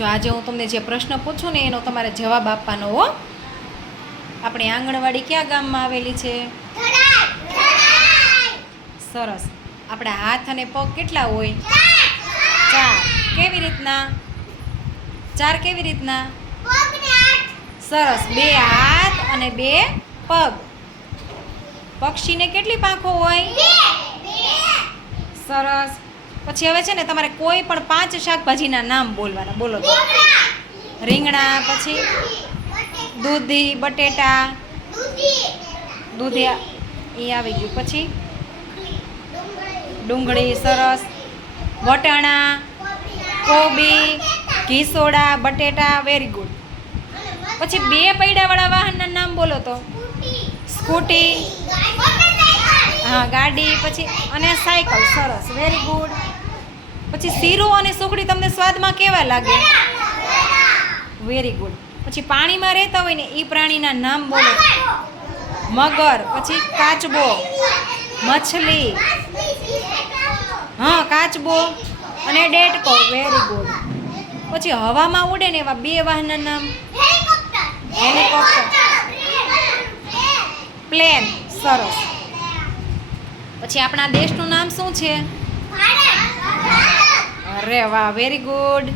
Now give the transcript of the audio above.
જો આજે હું તમને જે પ્રશ્ન પૂછું ને એનો તમારે જવાબ આપવાનો હો. આપણી આંગણવાડી કયા ગામમાં આવેલી છે? સરસ. આપણા હાથ અને પગ કેટલા હોય? ચાર. કેવી રીતના? ચાર કેવી રીતના? સરસ. બે હાથ અને બે પગ. પક્ષીને કેટલી પાંખો હોય? સરસ. પછી હવે છે ને તમારે કોઈ પણ પાંચ શાકભાજીના નામ બોલવાના. બોલો તો. રીંગણા. પછી દૂધી બટેટા. દૂધી એ આવી ગયું. પછી ડુંગળી સરસ. વટાણા કોબી ઘીસોડા બટેટા વેરી ગુડ પછી બે પૈડાવાળા વાહનના નામ બોલો તો. સ્કૂટી. હા ગાડી પછી અને સાયકલ સરસ. વેરી ગુડ પછી શીરો અને સુખડી તમને સ્વાદમાં કેવા લાગે? વેરી ગુડ પછી પાણીમાં રહેતા હોય ને એ પ્રાણીના નામ બોલો. મગર, પછી કાચબો, મછલી. હા, કાચબો અને ડેટકો વેરી ગુડ પછી હવામાં ઉડે ને એવા બે વાહનના નામ. હેલિકોપ્ટર પ્લેન સરસ. પછી આપણા દેશનું નામ શું છે? અરે વાહ વેરી ગુડ